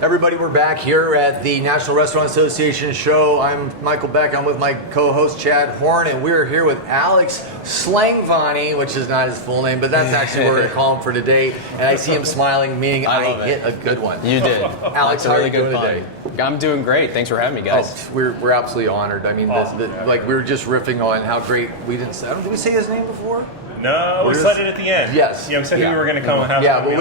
Everybody, we're back here at the National Restaurant Association show. I'm Michael Beck. I'm with my co-host Chad Horn, and we're here with Alex Sambvani, which is not his full name, but that's actually what we're going to call him for today. And I see him smiling, meaning I hit a good one. You did. Alex, how are you doing today? I'm doing great. Thanks for having me, guys. Oh, we're absolutely honored. I mean, like we were just riffing on how great we didn't say. Did we say his name before? No, we said it at the end. Yes. Yeah, we said who we were going to come and have. Yeah, but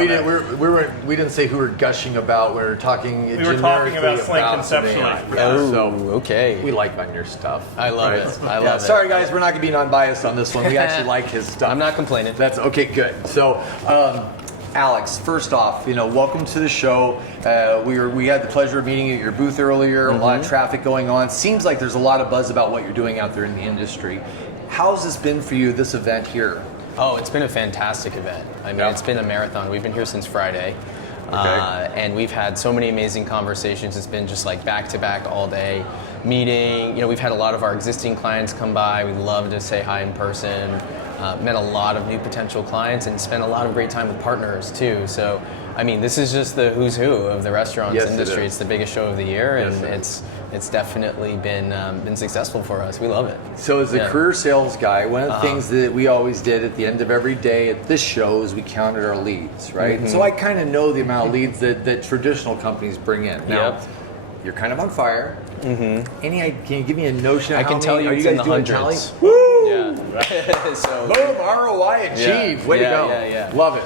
we didn't say who we're gushing about. We were talking. We were talking about Slang conceptually. Oh, so okay. we like on your stuff. I love it. I love it. Sorry, guys, we're not going to be non-biased on this one. We actually like his stuff. I'm not complaining. That's okay. Good. So. Alex, first off, welcome to the show. We had the pleasure of meeting you at your booth earlier. A lot of traffic going on. Seems like there's a lot of buzz about what you're doing out there in the industry. How's this been for you, this event here? Oh, it's been a fantastic event. I mean, It's been a marathon. We've been here since Friday. And we've had so many amazing conversations. It's been just like back-to-back all day meeting. We've had a lot of our existing clients come by. We love to say hi in person. Met a lot of new potential clients and spent a lot of great time with partners too. So, I mean, this is just the who's who of the restaurants industry. It's the biggest show of the year, and it's definitely been successful for us. We love it. So, as a career sales guy, one of the things that we always did at the end of every day at this show is we counted our leads, right? So I kind of know the amount of leads that traditional companies bring in. Now, you're kind of on fire. Can you give me a notion of I can tell you it's in the hundreds. Woo! Yeah. So boom, ROI achieved. Way to go. Yeah. Love it.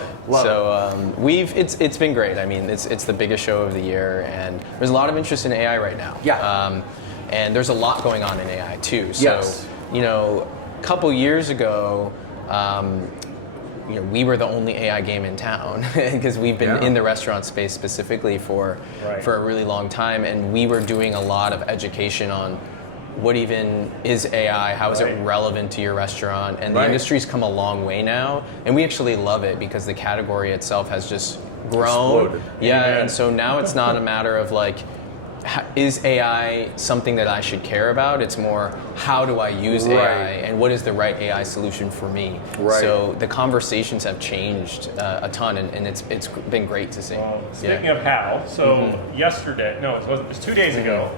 It's been great. I mean, it's the biggest show of the year, and there's a lot of interest in AI right now. Yeah. And there's a lot going on in AI too. So, a couple years ago, we were the only AI game in town because we've been in the restaurant space specifically for a really long time, and we were doing a lot of education on what even is AI, how is it relevant to your restaurant, and the industry's come a long way now, and we actually love it because the category itself has just grown. Exploded. And so now it's not a matter of like, is AI something that I should care about? It's more, how do I use AI, and what is the right AI solution for me? So the conversations have changed a ton, and it's been great to see. Well, speaking of how, it was 2 days ago,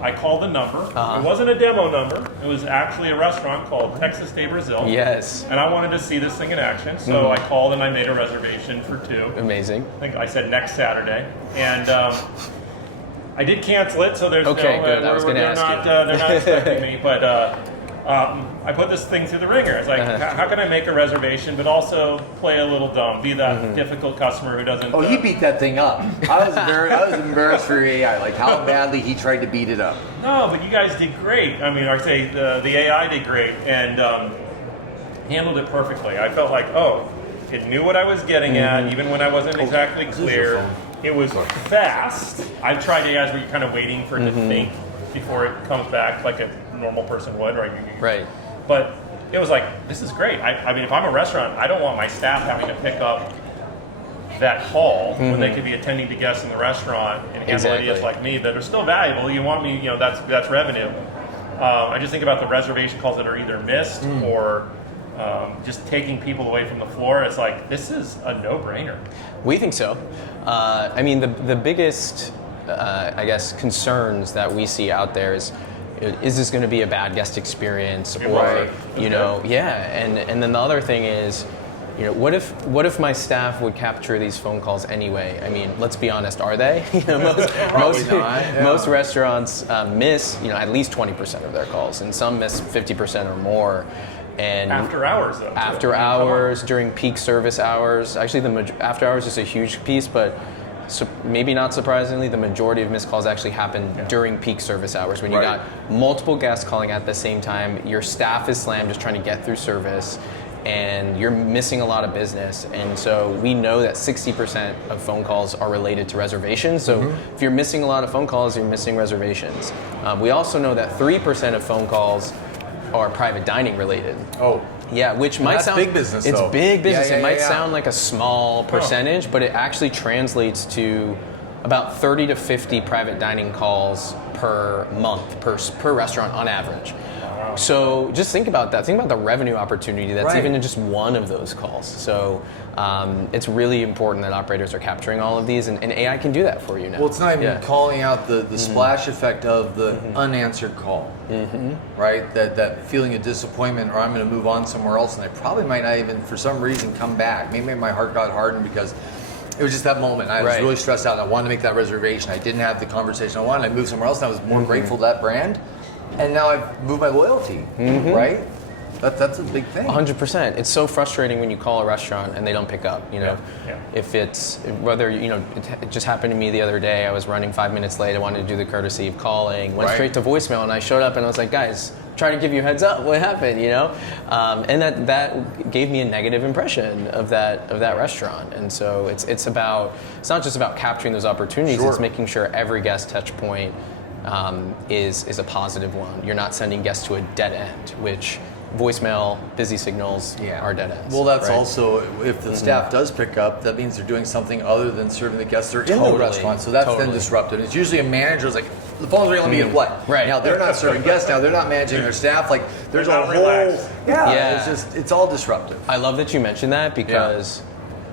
I called a number. It wasn't a demo number. It was actually a restaurant called Texas de Brazil. Yes. And I wanted to see this thing in action, so I called and I made a reservation for 2. Amazing. I think I said next Saturday. And I did cancel it, so there's good. I was going to ask you. They're not expecting me, but I put this thing through the ringer. It's like, how can I make a reservation, but also play a little dumb, be that difficult customer who doesn't... Oh, he beat that thing up. I was embarrassed for your AI, like how badly he tried to beat it up. No, but you guys did great. I mean, I'd say the AI did great and handled it perfectly. I felt like, it knew what I was getting at, even when I wasn't exactly clear. It was fast. I've tried AIs where you're kind of waiting for it to think before it comes back like a normal person would, right? But it was like, this is great. I mean, if I'm a restaurant, I don't want my staff having to pick up that call when they could be attending to guests in the restaurant and handle ideas like me that are still valuable. You want me, that's revenue. I just think about the reservation calls that are either missed or just taking people away from the floor. It's like, this is a no-brainer. We think so. I mean, the biggest, I guess, concerns that we see out there is this going to be a bad guest experience, or and then the other thing is, what if my staff would capture these phone calls anyway? I mean, let's be honest, are they? Most restaurants miss at least 20% of their calls, and some miss 50% or more. And after hours, though. After hours, during peak service hours. Actually, after hours is a huge piece, but maybe not surprisingly, the majority of missed calls actually happen during peak service hours when you got multiple guests calling at the same time. Your staff is slammed just trying to get through service, and you're missing a lot of business. And so we know that 60% of phone calls are related to reservations. So if you're missing a lot of phone calls, you're missing reservations. We also know that 3% of phone calls are private dining related. Oh. Yeah, which might sound big business. It's though. big business. It might sound like a small percentage, but it actually translates to about 30 to 50 private dining calls per month per restaurant on average. Wow. So just think about that. Think about the revenue opportunity that's Right. even in just one of those calls. So it's really important that operators are capturing all of these, and AI can do that for you now. Well, it's not even Yeah. calling out the splash effect of the unanswered call, right? That feeling of disappointment, or I'm going to move on somewhere else, and I probably might not even, for some reason, come back. Maybe my heart got hardened because it was just that moment. I was Right. really stressed out, and I wanted to make that reservation. I didn't have the conversation I wanted. I moved somewhere else, and I was more grateful to that brand, and now I've moved my loyalty, right? That's a big thing. 100%. It's so frustrating when you call a restaurant and they don't pick up. You know, Yeah. if it's whether it just happened to me the other day. I was running 5 minutes late. I wanted to do the courtesy of calling. Went Right. straight to voicemail, and I showed up and I was like, guys, trying to give you a heads up. What happened? You know, and that gave me a negative impression of that restaurant. And so it's not just about capturing those opportunities. Sure. It's making sure every guest touch point is a positive one. You're not sending guests to a dead end, which voicemail, busy signals are dead ends. Well, that's right? also, if the staff does pick up, that means they're doing something other than serving the guests that are in the Totally. restaurant. So that's then Totally. disruptive. It's usually a manager who's like, the phone's ringing, let me get what? Right. Now, they're not serving guests now. They're not managing their staff. Like, there's They're a not whole... relaxed. Yeah. It's all disruptive. I love that you mentioned that because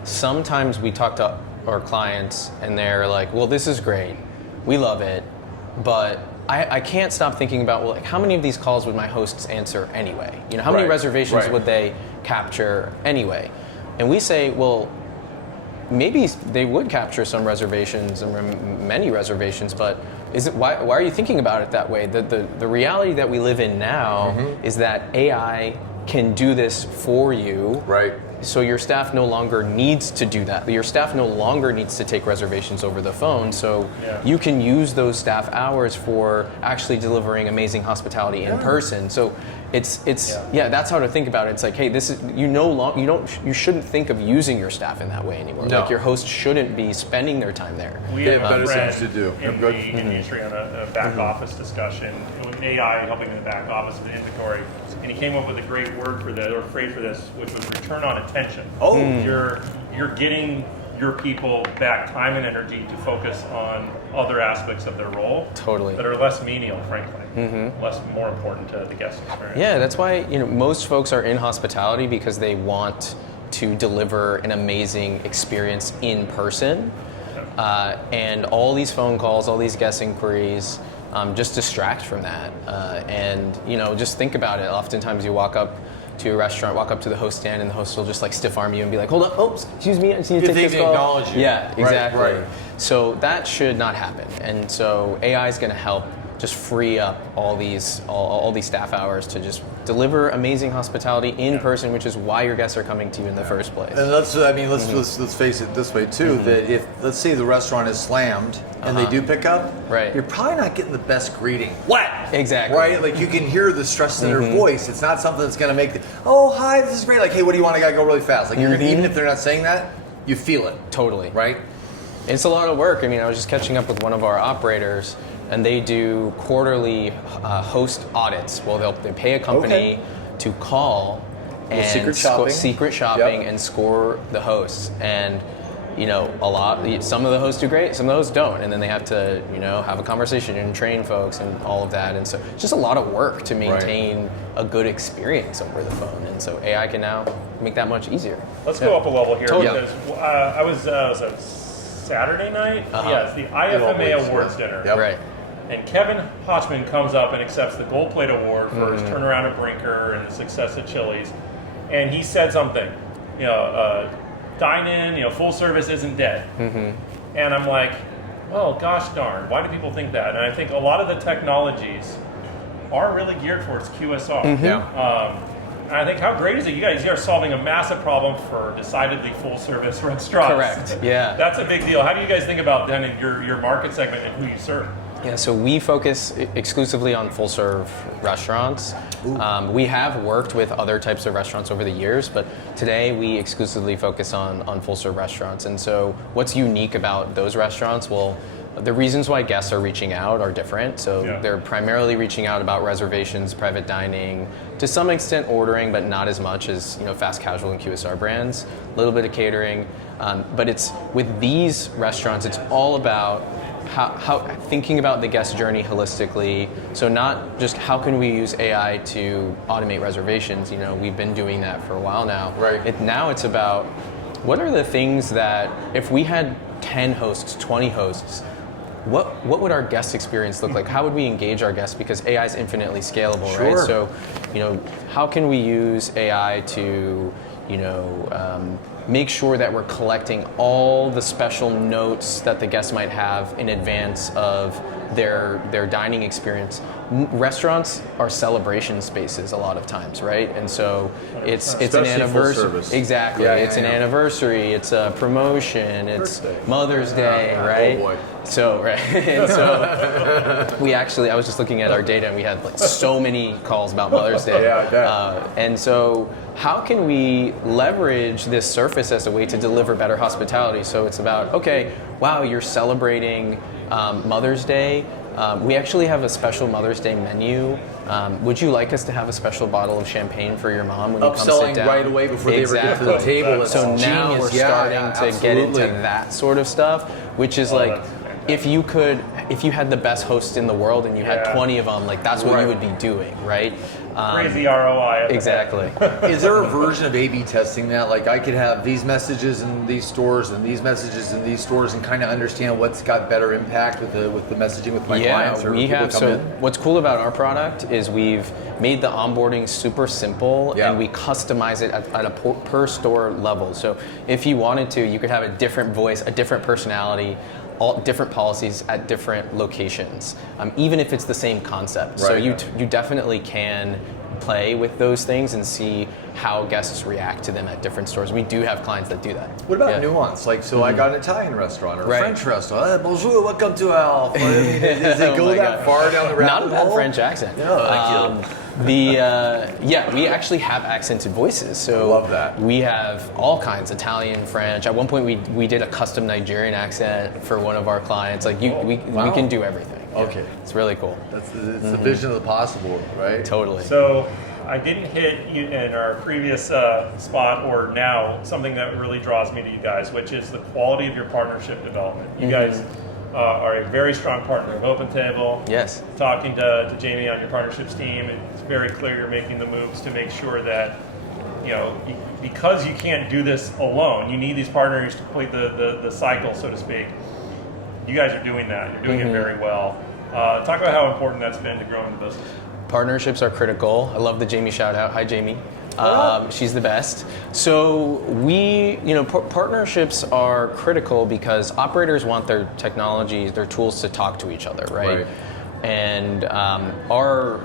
sometimes we talk to our clients and they're like, well, this is great. We love it. But I can't stop thinking about, well, like, how many of these calls would my hosts answer anyway? You know, how many Right. reservations Right. would they capture anyway? And we say, well, maybe they would capture some reservations and many reservations, but why are you thinking about it that way? The reality that we live in now is that AI can do this for you. Right. So your staff no longer needs to do that. Your staff no longer needs to take reservations over the phone. So you can use those staff hours for actually delivering amazing hospitality in person. So it's that's how to think about it. It's like, hey, this is you shouldn't think of using your staff in that way anymore. No. Like your host shouldn't be spending their time there. We They have have a better friend things to do. in Good. the industry on a back office discussion with AI helping in the back office with the inventory, and he came up with a great word for that or phrase for this, which was return on attention. Oh. You're getting your people back time and energy to focus on other aspects of their role Totally. that are less menial, frankly, more important to the guest experience. Yeah, that's why most folks are in hospitality because they want to deliver an amazing experience in person, and all these phone calls, all these guest inquiries, just distract from that. And just think about it. Oftentimes, you walk up to a restaurant, walk up to the host stand, and the host will just like stiff arm you and be like, "Hold up, oh, excuse me, I just need to If take they this call." acknowledge you. Yeah, exactly. Right. So that should not happen. And so AI is going to help just free up all these staff hours to just deliver amazing hospitality in person, which is why your guests are coming to you in the first place. And let's face it this way too, that if, let's say the restaurant is slammed and they do pick up, Right. you're probably not getting the best greeting. What? Exactly. Right? Like you can hear the stress in their voice. It's not something that's going to make oh, hi, this is great. Like, hey, what do you want? I got to go really fast. Like, you're gonna, even if they're not saying that, you feel it. Totally. Right? It's a lot of work. I mean, I was just catching up with one of our operators, and they do quarterly host audits. Well, they pay a company to call and secret shopping and score the hosts. And some of the hosts do great, some of the hosts don't, and then they have to have a conversation and train folks and all of that. And so it's just a lot of work to maintain a good experience over the phone. And so AI can now make that much easier. Let's go up a level here Totally. because I was a Saturday night. Yeah, it's the IFMA Awards dinner. Yep. Right. And Kevin Hotchman comes up and accepts the Gold Plate Award for his turnaround at Brinker and the success at Chili's. And he said something, dine-in, full service isn't dead. And I'm like, well, gosh darn, why do people think that? And I think a lot of the technologies are really geared towards QSR. Yeah. And I think, how great is it? You guys are solving a massive problem for decidedly full-service restaurants. Correct, yeah. That's a big deal. How do you guys think about then in your market segment and who you serve? Yeah, so we focus exclusively on full-serve restaurants. We have worked with other types of restaurants over the years, but today we exclusively focus on full-serve restaurants. And so what's unique about those restaurants? Well, the reasons why guests are reaching out are different. So they're primarily reaching out about reservations, private dining, to some extent ordering, but not as much as fast casual and QSR brands. A little bit of catering, but it's with these restaurants, it's all about how thinking about the guest journey holistically. So not just how can we use AI to automate reservations. We've been doing that for a while now. Right. Now it's about what are the things that if we had 10 hosts, 20 hosts, what would our guest experience look like? How would we engage our guests? Because AI is infinitely scalable, Sure. right? So, how can we use AI to, make sure that we're collecting all the special notes that the guests might have in advance of their dining experience. Restaurants are celebration spaces a lot of times, right? And so it's an anniversary. Exactly. It's an anniversary. It's a promotion. It's Mother's Day, right? Oh boy. So right. And so I was just looking at our data, and we had like so many calls about Mother's Day. Yeah, I bet. And so how can we leverage this surface as a way to deliver better hospitality? So it's about, okay, wow, you're celebrating Mother's Day. We actually have a special Mother's Day menu. Would you like us to have a special bottle of champagne for your mom when you come sit down? Right away before they ever get to the table. It's so now genius. we're starting to get into that sort of stuff, which is if you had the best host in the world and you had 20 of them, like that's what you would be doing, right? Crazy ROI. Exactly. Is there a version of A/B testing that, like, I could have these messages in these stores and these messages in these stores, and kind of understand what's got better impact with the messaging with my clients? Or we people have. come So in? what's cool about our product is we've made the onboarding super simple, and we customize it at a per store level. So if you wanted to, you could have a different voice, a different personality, all different policies at different locations, even if it's the same concept. So you definitely can play with those things and see how guests react to them at different stores. We do have clients that do that. What about nuance? Like, so I got an Italian restaurant or a French restaurant. Bonjour, welcome to our. Does it go that far down the rabbit hole? Not a bad French accent. No, thank you. We actually have accented voices. So I love that. We have all kinds, Italian, French. At one point, we did a custom Nigerian accent for one of our clients. Like we can do everything. Okay. It's really cool. It's the vision of the possible, right? Totally. So I didn't hit you in our previous spot or now something that really draws me to you guys, which is the quality of your partnership development. You guys are a very strong partner of OpenTable. Yes. Talking to Jamie on your partnerships team, it's very clear you're making the moves to make sure that, because you can't do this alone, you need these partners to complete the cycle, so to speak. You guys are doing that. You're doing it very well. Talk about how important that's been to growing the business. Partnerships are critical. I love the Jamie shout out. Hi, Jamie. She's the best. So partnerships are critical because operators want their technology, their tools to talk to each other, right? And our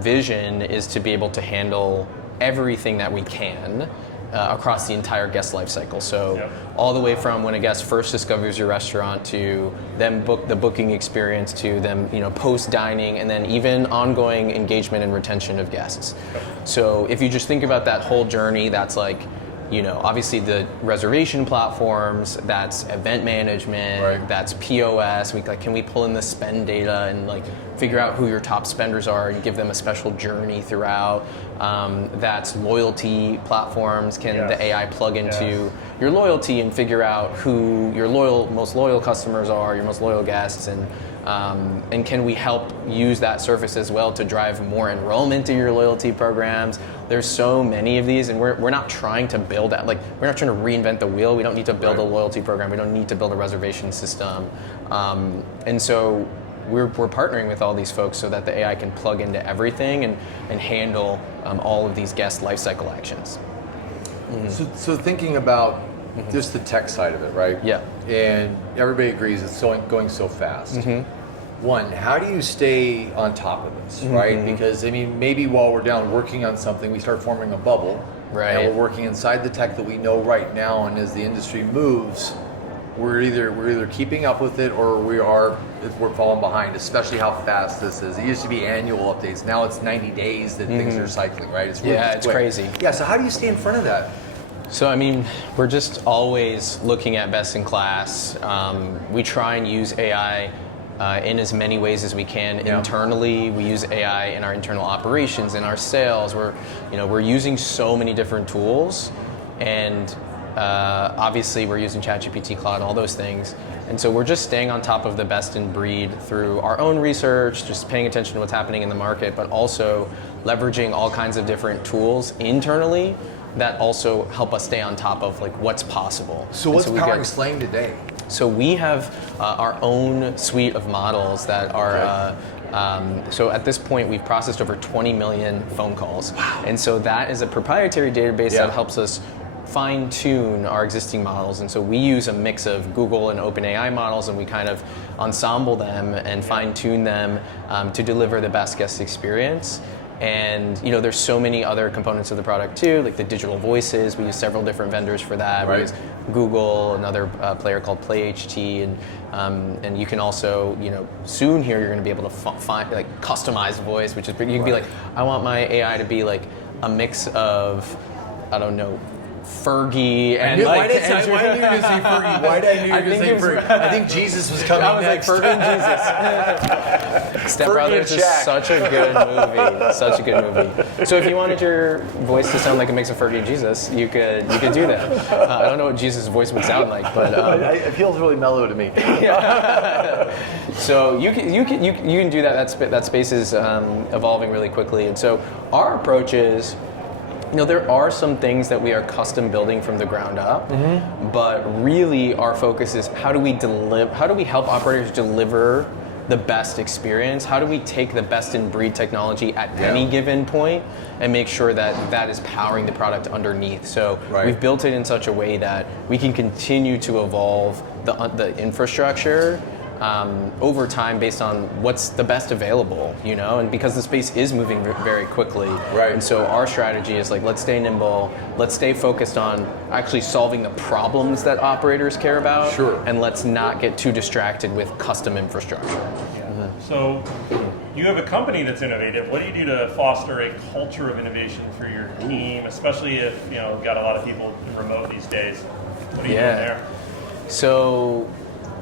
vision is to be able to handle everything that we can across the entire guest life cycle. So all the way from when a guest first discovers your restaurant to them book the booking experience to them, post dining, and then even ongoing engagement and retention of guests. So if you just think about that whole journey, that's like, obviously the reservation platforms, that's event management, that's POS. Can we pull in the spend data and figure out who your top spenders are and give them a special journey throughout. That's loyalty platforms. Can the AI plug into your loyalty and figure out who your most loyal customers are, your most loyal guests, and can we help use that surface as well to drive more enrollment to your loyalty programs? There's so many of these, and we're not trying to build that. We're not trying to reinvent the wheel. We don't need to build a loyalty program. We don't need to build a reservation system. And so we're partnering with all these folks so that the AI can plug into everything and handle all of these guest lifecycle actions. So thinking about just the tech side of it, right? Yeah. And everybody agrees it's going so fast. One, how do you stay on top of this, right? Because maybe while we're down working on something, we start forming a bubble, right? And we're working inside the tech that we know right now, and as the industry moves, we're either keeping up with it or we're falling behind. Especially how fast this is. It used to be annual updates. Now it's 90 days that things are cycling, right? It's really it's quick. crazy. Yeah. So how do you stay in front of that? So we're just always looking at best in class. We try and use AI in as many ways as we can internally. We use AI in our internal operations, in our sales. We're using so many different tools, and obviously we're using ChatGPT, Cloud, all those things. And so we're just staying on top of the best in breed through our own research, just paying attention to what's happening in the market, but also leveraging all kinds of different tools internally that also help us stay on top of like what's possible. So what's powering Slang today? So we have our own suite of models that are, so at this point we've processed over 20 million phone calls. Wow. And so that is a proprietary database that helps us fine tune our existing models. And so we use a mix of Google and OpenAI models, and we kind of ensemble them and fine tune them to deliver the best guest experience. And there's so many other components of the product too, like the digital voices. We use several different vendors for that. Right. We use Google, another player called PlayHT, and you can also, soon here you're going to be able to find like customized voice, which is pretty. You can be like, I want my AI to be like a mix of, I don't know, Fergie and why did I knew you were going to say Fergie? Why did I knew you were going to say Fergie? I think Jesus was coming next. Like Fergie and Jesus. Step Brothers is such a good movie. Such a good movie. So if you wanted your voice to sound like a mix of Fergie and Jesus, you could do that. I don't know what Jesus' voice would sound like, but it feels really mellow to me. So you can do that. That space is evolving really quickly, and so our approach is, there are some things that we are custom building from the ground up, but really our focus is how do we help operators deliver the best experience? How do we take the best in breed technology at any given point and make sure that that is powering the product underneath? So we've built it in such a way that we can continue to evolve the infrastructure over time based on what's the best available, and because the space is moving very quickly. Right. And so our strategy is like, let's stay nimble, let's stay focused on actually solving the problems that operators care about, and let's not get too distracted with custom infrastructure. So you have a company that's innovative. What do you do to foster a culture of innovation for your team, especially if you've got a lot of people remote these days? What are you doing there? So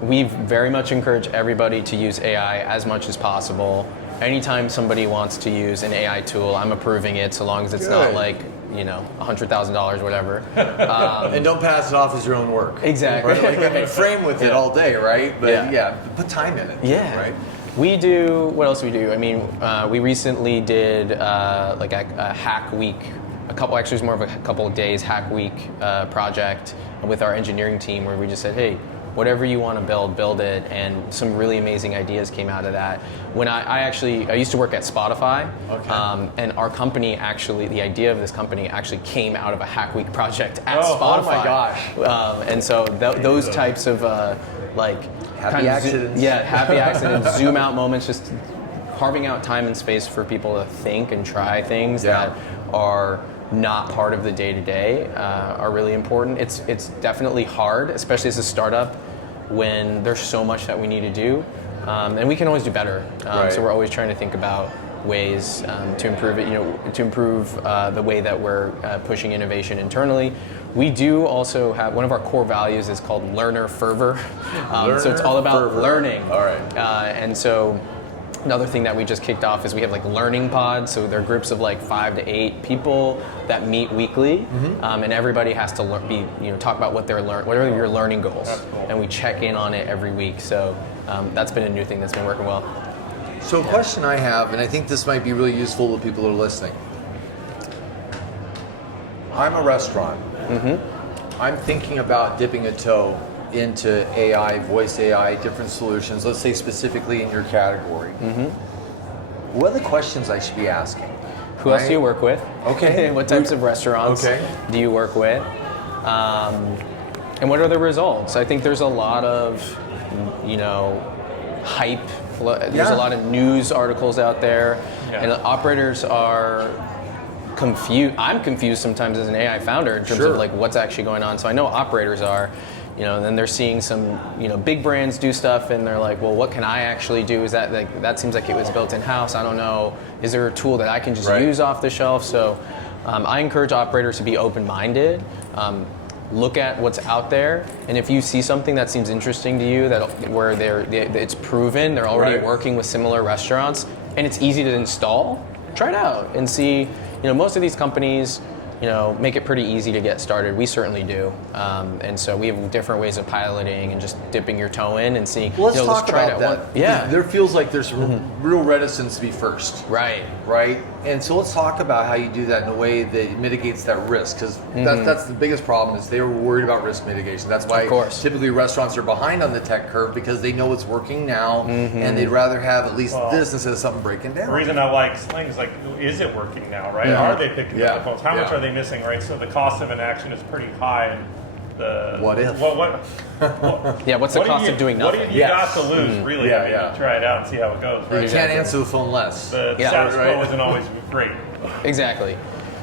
we very much encourage everybody to use AI as much as possible. Anytime somebody wants to use an AI tool, I'm approving it, so long as it's not like, $100,000, whatever. And don't pass it off as your own work. Exactly. Right? Frame with it all day, right? But put time in it. Yeah. Right? We do, what else do we do? I mean, we recently did like a hack week, actually it was more of a couple of days hack week project with our engineering team, where we just said, hey, whatever you want to build it, and some really amazing ideas came out of that. When I used to work at Spotify, and our company the idea of this company actually came out of a Hack Week project at Spotify. Oh my gosh. And so those types of happy accidents. Happy accidents, zoom out moments, just carving out time and space for people to think and try things that are not part of the day-to-day are really important. It's definitely hard, especially as a startup, when there's so much that we need to do, and we can always do better. So we're always trying to think about ways to improve it. To improve the way that we're pushing innovation internally. We do also have, one of our core values is called learner fervor. So it's all about learning. All right. And so another thing that we just kicked off is we have like learning pods. So they're groups of like 5 to 8 people that meet weekly, and everybody has to talk about what they're what are your learning goals, and we check in on it every week. So that's been a new thing that's been working well. So a question I have, and I think this might be really useful to people that are listening. I'm a restaurant. I'm thinking about dipping a toe into AI, voice AI, different solutions, let's say specifically in your category. What are the questions I should be asking? Who else do you work with? Okay. What types of restaurants do you work with? And what are the results? I think there's a lot of, hype. There's a lot of news articles out there, and operators are confused. I'm confused sometimes as an AI founder in terms of like what's actually going on. So I know operators are. And then they're seeing some, big brands do stuff, and they're like, well, what can I actually do? Is that that seems like it was built in-house? I don't know. Is there a tool that I can just use off the shelf? So I encourage operators to be open-minded, look at what's out there, and if you see something that seems interesting to you, where it's proven, they're already working with similar restaurants, and it's easy to install, try it out and see. Most of these companies, make it pretty easy to get started. We certainly do, and so we have different ways of piloting and just dipping your toe in and seeing. Well, let's talk try about it that. Yeah, There feels like there's real reticence to be first. right. And so let's talk about how you do that in a way that mitigates that risk, because that's the biggest problem is they were worried about risk mitigation. That's why Of course. typically restaurants are behind on the tech curve, because they know it's working now and they'd rather have at least this instead of something breaking down. The reason I like Slang is like, is it working now, right? Yeah. Are they picking up the phones? How much are they missing, right? So the cost of an action is pretty high. And the What if? Yeah, what's the cost of doing What nothing? have you got to lose, really? Yeah, I mean, yeah. you try it out and see how it goes. Right? You can't answer the phone less. The Yeah. status quo Right. isn't always great. Exactly.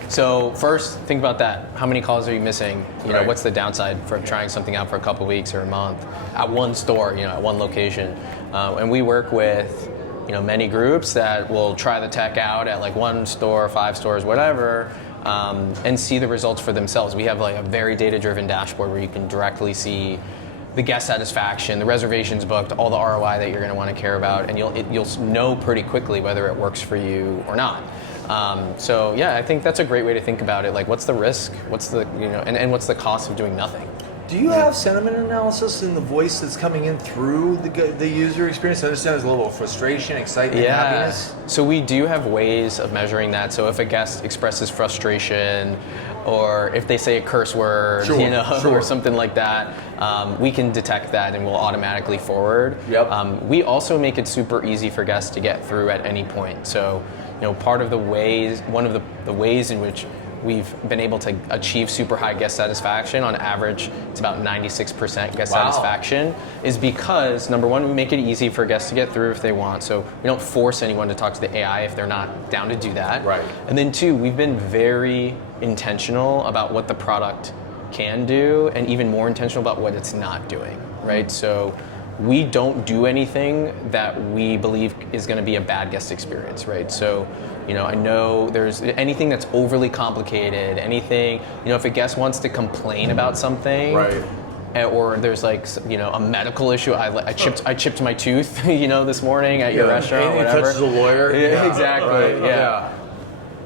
So first, think about that. How many calls are you missing? Right. What's the downside from trying something out for a couple weeks or a month at one store, at one location? And we work with, many groups that will try the tech out at like one store, 5 stores, whatever, and see the results for themselves. We have like a very data-driven dashboard where you can directly see the guest satisfaction, the reservations booked, all the ROI that you're going to want to care about, and you'll know pretty quickly whether it works for you or not. So yeah, I think that's a great way to think about it. Like, what's the risk? What's the and what's the cost of doing nothing? Do you have sentiment analysis in the voice that's coming in through the user experience? I understand there's a level of frustration, excitement, happiness. So we do have ways of measuring that. So if a guest expresses frustration, or if they say a curse word, or something like that, we can detect that and we'll automatically forward. Yep. We also make it super easy for guests to get through at any point. So, one of the ways in which we've been able to achieve super high guest satisfaction, on average, it's about 96% guest satisfaction, is because, number one, we make it easy for guests to get through if they want. So we don't force anyone to talk to the AI if they're not down to do that. Right. And then two, we've been very intentional about what the product can do, and even more intentional about what it's not doing, right? So we don't do anything that we believe is going to be a bad guest experience, right? So, I know there's anything that's overly complicated, anything, if a guest wants to complain about something, Right. Or there's like, a medical issue. I chipped my tooth, this morning at your restaurant, Anything whatever. touches a lawyer. Yeah, exactly. Right. Yeah.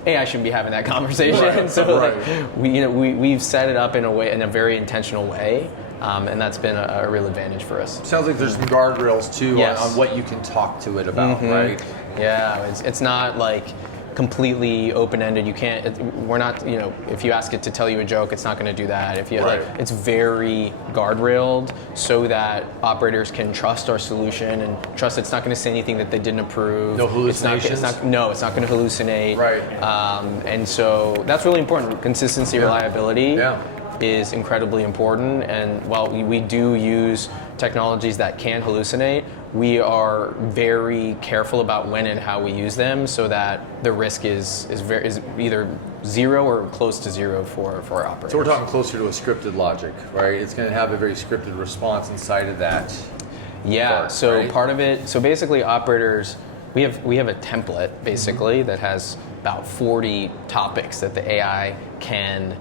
AI shouldn't be having that conversation. Right. So Right. we've set it up in a very intentional way. And that's been a real advantage for us. Sounds like there's some guardrails too Yes. on what you can talk to it about, right? Yeah, it's not like completely open-ended. You can't. We're not. If you ask it to tell you a joke, it's not going to do that. If you it's very guardrailed so that operators can trust our solution and trust it's not going to say anything that they didn't approve. No hallucinations? It's not going to hallucinate. Right. And so that's really important. Consistency, reliability. Yeah. Is incredibly important, and while we do use technologies that can hallucinate, we are very careful about when and how we use them so that the risk is either zero or close to zero for our operators. So we're talking closer to a scripted logic, right? It's going to have a very scripted response inside of that. Yeah, so right? part of it, so basically operators, we have a template basically that has about 40 topics that the AI can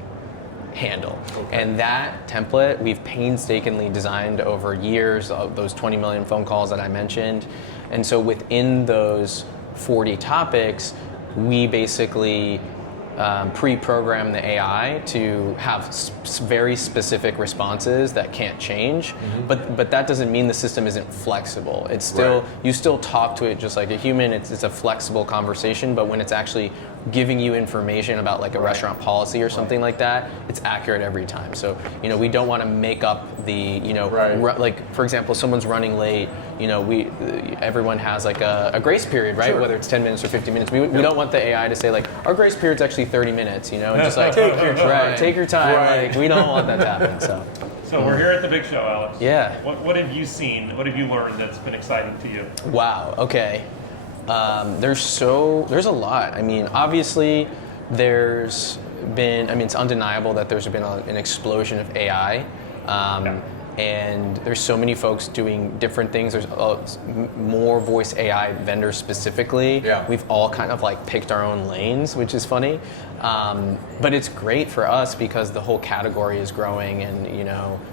handle. Okay. And that template we've painstakingly designed over years of those 20 million phone calls that I mentioned. And so within those 40 topics, we basically pre-program the AI to have very specific responses that can't change, but that doesn't mean the system isn't flexible. It's still, you still talk to it just like a human. It's a flexible conversation, but when it's actually giving you information about like a restaurant policy or something like that, it's accurate every time. So, we don't want to make up the, like for example, someone's running late, everyone has like a grace period, right? Sure. Whether it's 10 minutes or 15 minutes. We don't want the AI to say like, our grace period's actually 30 minutes, and just like, Take your time. take your time. Right. Like, we don't want that to happen, so. So we're here at the big show, Alex. Yeah. What have you seen? What have you learned that's been exciting to you? Wow, okay. There's a lot. I mean, obviously, it's undeniable that there's been an explosion of AI. And there's so many folks doing different things. There's more voice AI vendors specifically. Yeah. We've all kind of like picked our own lanes, which is funny. But it's great for us because the whole category is growing, and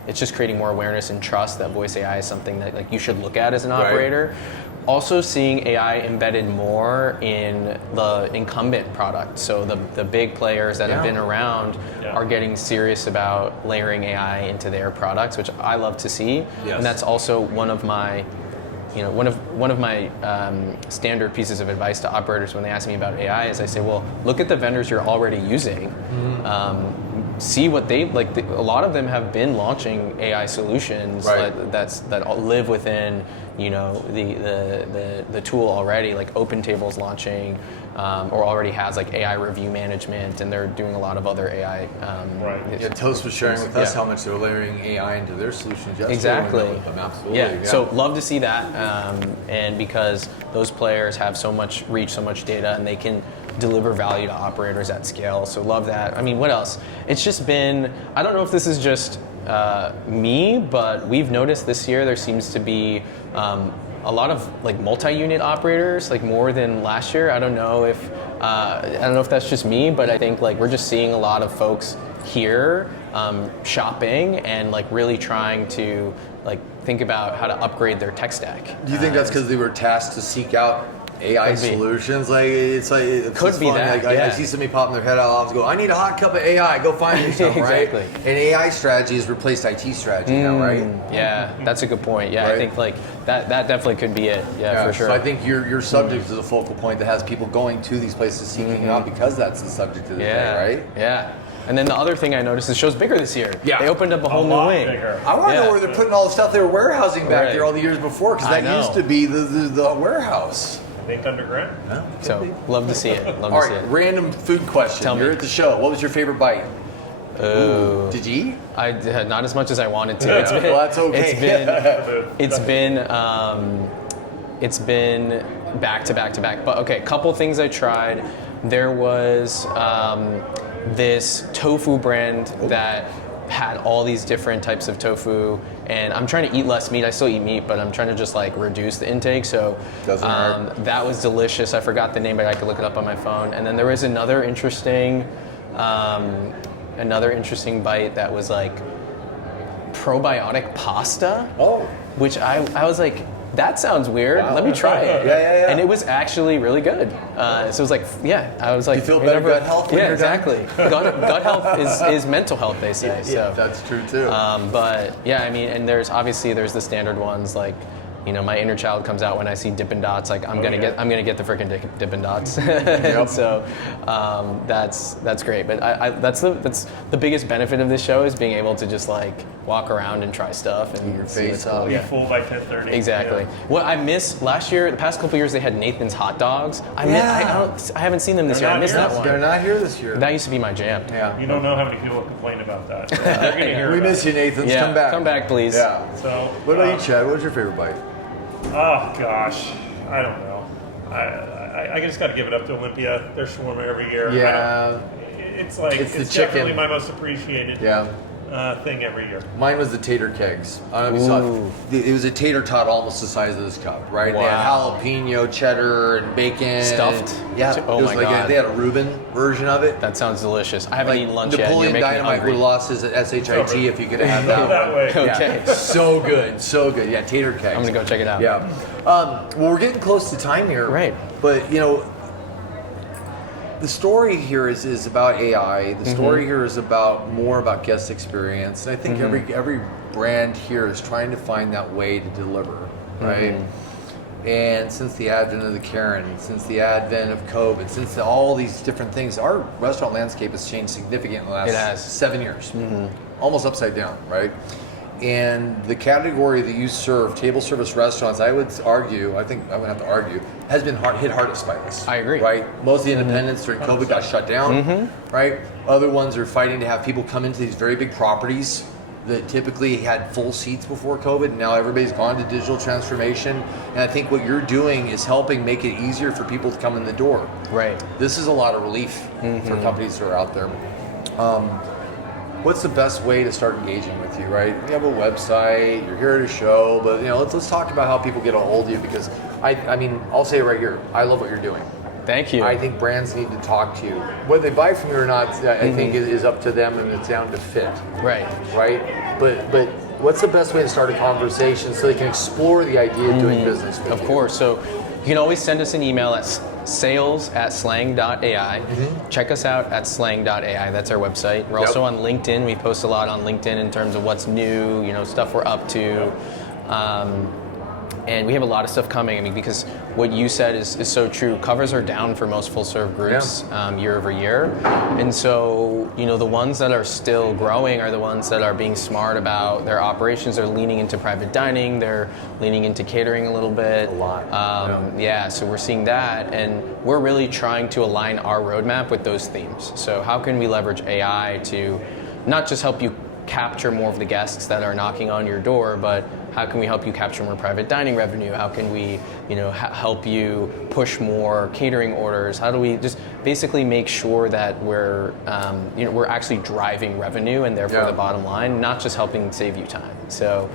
it's just creating more awareness and trust that voice AI is something that like you should look at as an operator. also seeing AI embedded more in the incumbent product. So the big players that have been around are getting serious about layering AI into their products, which I love to see. Yes. And that's also one of my standard pieces of advice to operators when they ask me about AI is I say, well, look at the vendors you're already using. See what they like. A lot of them have been launching AI solutions that live within the tool already. Like OpenTable's launching, or already has like AI review management, and they're doing a lot of other AI. Yeah, Toast was sharing with us how much they're layering AI into their solutions yesterday. Exactly. With them. Absolutely. Yeah. So love to see that, and because those players have so much reach, so much data, and they can deliver value to operators at scale. So love that. I mean, what else? It's just been, I don't know if this is just me, but we've noticed this year there seems to be a lot of like multi-unit operators, like more than last year. I don't know if that's just me, but I think like we're just seeing a lot of folks here shopping and like really trying to like think about how to upgrade their tech stack. Do you think that's because they were tasked to seek out AI solutions? Like it's Could be fun. that. Like, I see somebody popping their head out and go, I need a hot cup of AI. Go find me some, Exactly. right? And AI strategy has replaced IT strategy now, right? Yeah, that's a good point. Yeah, Right? I think like that definitely could be it. Yeah, for sure. So I think your subject is a focal point that has people going to these places seeking it out because that's the subject of the day, right? Yeah. And then the other thing I noticed is the show's bigger this year. Yeah. They opened up a whole new wing. Bigger. I want to know where they're putting all the stuff they were warehousing back there all the years before, because I that know. used to be the warehouse. I think underground. Yeah, So love to see it. Love all to see right, it. random food question. Tell me. You're at the show. What was your favorite bite? Oh. Did you eat? I not as much as I wanted to. It's been, Well, that's okay. it's been back to back to back. But okay, a couple things I tried. There was this tofu brand that had all these different types of tofu, and I'm trying to eat less meat. I still eat meat, but I'm trying to just like reduce the intake. So Doesn't hurt. that was delicious. I forgot the name, but I could look it up on my phone. And then there was another interesting bite that was like probiotic pasta. Oh. Which I was like, that sounds weird. Wow. Let me try it. Yeah. And it was actually really good. So it was like, I was like, You feel better gut health when Yeah, you're done? exactly. gut health is mental health, they say. Yeah, So, that's true too. but yeah, I mean, and there's the standard ones like, my inner child comes out when I see Dippin' Dots. Like I'm gonna get the freaking Dippin' Dots. Yep. So that's great. But that's the biggest benefit of this show is being able to just like walk around and try stuff and your see face what's cool. up. Be full by 10:30. Exactly. Yeah. What I missed last year, the past couple years, they had Nathan's hot dogs. I haven't seen them this They're year. I not missed here. that one. They're not here this year. That used to be my jam. Yeah. You don't know how many people complain about that. They're gonna hear We about miss it. you, Nathans. Yeah, Come back. come back, please. Yeah. So What about you, Chad? What was your favorite bite? Oh gosh, I don't know. I just got to give it up to Olympia. They're shawarma every year. Yeah. It's like It's the definitely chicken. my most appreciated Yeah. thing every year. Mine was the tater kegs. I don't know if you saw it. It was a tater tot almost the size of this cup, right? They had Wow. jalapeno, cheddar, and bacon. Stuffed? Yeah. Oh it was my God. They had a Reuben version of it. That sounds delicious. I haven't Like eaten lunch yet. Napoleon You're making me Dynamite hungry. would have lost his SHIT if you could have had that That one. way. Okay. Yeah. So good, so good. Yeah, tater kegs. I'm gonna go check it out. Yeah. Well, we're getting close to time here. Right. But, the story here is about AI. The story here is more about guest experience. And I think every brand here is trying to find that way to deliver, right? And since the advent of the Karen, since the advent of COVID, since all these different things, our restaurant landscape has changed significantly in the last It has. 7 years. Almost upside down, right? And the category that you serve, table service restaurants, I would argue, I think I would have to argue, has been hit hardest by this. I agree. Right? Most of the independents during COVID got shut down, right? Other ones are fighting to have people come into these very big properties that typically had full seats before COVID. And now everybody's gone to digital transformation. And I think what you're doing is helping make it easier for people to come in the door. Right. This is a lot of relief for companies that are out there. What's the best way to start engaging with you, right? You have a website, you're here at a show, but let's talk about how people get a hold of you, because I mean, I'll say it right here. I love what you're doing. Thank you. I think brands need to talk to you. Whether they buy from you or not, I think is up to them, and it's down to fit. Right. Right? But what's the best way to start a conversation so they can explore the idea of doing business with Of you? course. So you can always send us an email at sales@slang.ai. Check us out at slang.ai. That's our website. We're also on LinkedIn. We post a lot on LinkedIn in terms of what's new, stuff we're up to. And we have a lot of stuff coming. I mean, because what you said is so true. Covers are down for most full-serve groups year over year. And so, the ones that are still growing are the ones that are being smart about their operations. They're leaning into private dining. They're leaning into catering a little bit. A lot. So we're seeing that. And we're really trying to align our roadmap with those themes. So how can we leverage AI to not just help you capture more of the guests that are knocking on your door, but how can we help you capture more private dining revenue? How can we, help you push more catering orders? How do we just basically make sure that we're actually driving revenue and therefore the bottom line, not just helping save you time. So,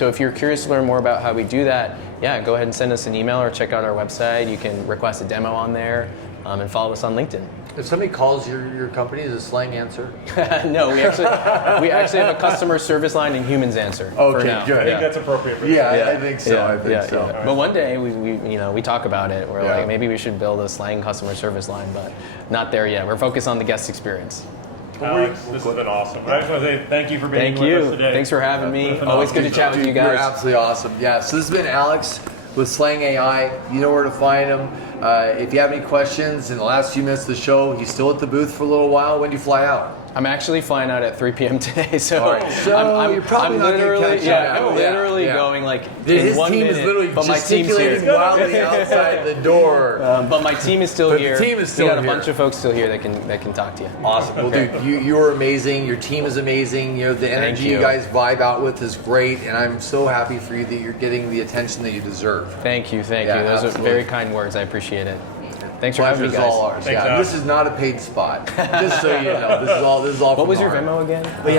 if you're curious to learn more about how we do that, go ahead and send us an email or check out our website. You can request a demo on there and follow us on LinkedIn. If somebody calls your company, is it Slang answer? No, we actually have a customer service line and humans answer. Okay, for now. good. I think that's appropriate. For I think so. I think so. Yeah. But one day we talk about it. We're like, maybe we should build a Slang customer service line, but not there yet. We're focused on the guest experience. Alex, this has been awesome. I just want to say thank you for being with us today. Thanks for having me. Always good to chat with you guys. You're absolutely awesome. Yeah, so this has been Alex with Slang AI. You know where to find him. If you have any questions in the last few minutes of the show, he's still at the booth for a little while. When do you fly out? I'm actually flying out at 3 p.m. today, so, you're probably not going to catch up. I'm literally going like his in 1 team minute, is literally but my team's gesticulating here. wildly outside the door. But my team is still here. The team is still we got here. a bunch of folks still here that can talk to you. Awesome. Well, dude, you're amazing. Your team is amazing. The energy you guys vibe out with is great, and I'm so happy for you that you're getting the attention that you deserve. Thank you. Those absolutely. are very kind words. I appreciate it. Thanks for having me, guys. All ours. Thanks, This is not a paid spot. Just so you know, this is all. What from was your our end. Venmo again? But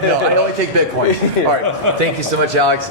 no, I only take Bitcoin. All right. Thank you so much, Alex.